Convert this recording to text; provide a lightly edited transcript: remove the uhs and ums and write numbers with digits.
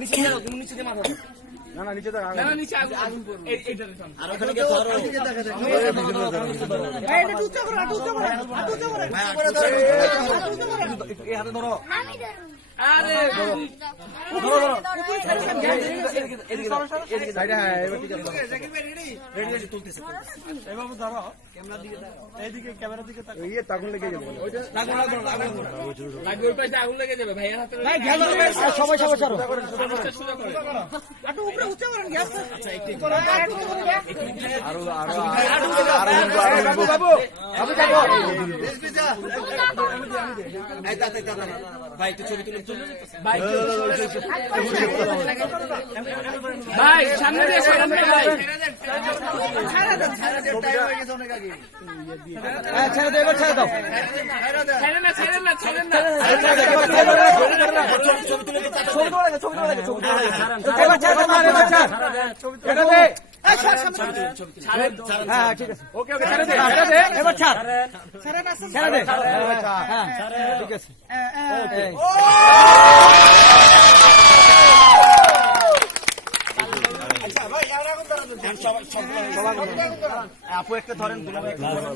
নিচে দাও, তুমি নিচে দিয়ে মাথা দাও। না না নিচে দাও, না না নিচে আগুন পড়বে। এইটা দেখো। আর ওখানে গিয়ে ধরো। এই এটা উচ্চ করো, উচ্চ করো, উচ্চ করো। এই হাতে ধরো। আরে সাইডে হ্যাঁ এবার ঠিক আছে। রেডি আছে, তুলতেছে। এবারে ধরো। ক্যামেরা দিকে দাও। এইদিকে ক্যামেরা দিকে তাকাও। এই তাকুন লেগে যাবে। ওইটা লাগবে ওই পাশে আগুন লেগে যাবে ভাইয়ের হাতে। ভাই গ্যাস সবাই সবাই ছাড়ো। সুদা করে। একটু উপরে উচ্চ করেন গ্যাস। আচ্ছা একটু আরো বাবু বাবু বাবু যাবো। এই তাতে তাতে ভাই একটু ছবি তুলে তুলে ভাই ভাই সামনে দিয়ে সরান ভাই। হ্যাঁ ছেড়ে দাও, এবার ছেড়ে দাও। ছেড়ে না ছেড়ে না ছেড়ে না। ছবি তুলে দিতে ছবি তোলা লাগে, ছবি তোলা লাগে, ছবি তোলা লাগে। এবার ছেড়ে দাও, এবার ছেড়ে। ছেড়ে দে। হ্যাঁ ঠিক আছে। ওকে ওকে ছেড়ে দে। এবার ছাড়। ছেড়ে না ছেড়ে দে। হ্যাঁ ঠিক আছে। আপু একটা ধরেন, দুলা ভাই একটা ধরেন।